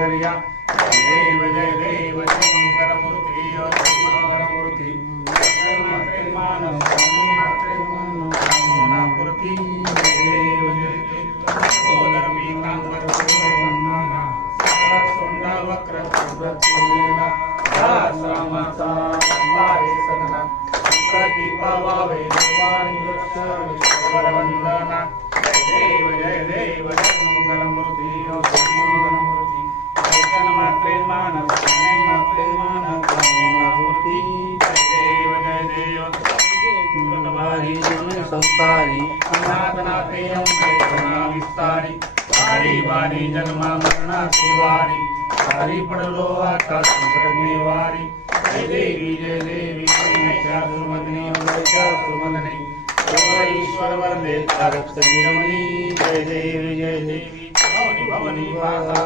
सागरिया देव जय देव मंगलमूर्ति मंगलमूर्ति मानव मूर्ति देव जय सोदरमी कांबर सोंडा वक्र सुब्रतेना समसा वारे सदना प्रति पावावे वाणी वरवंदना देव जय देव मंगलमूर्ति मंगलमूर्ति मात्रे मानव मूर्ति देव जय देव गुणवारी संसारी अनाथनाथे विस्तारी वारी वारी जन्मा मरणा शिवारी हरि पडलो आता संकटने वारी जय देवी सुमदने सुमदने ईश्वर वंदे तारक संजीवनी जय देवी भवनी भवनी वासा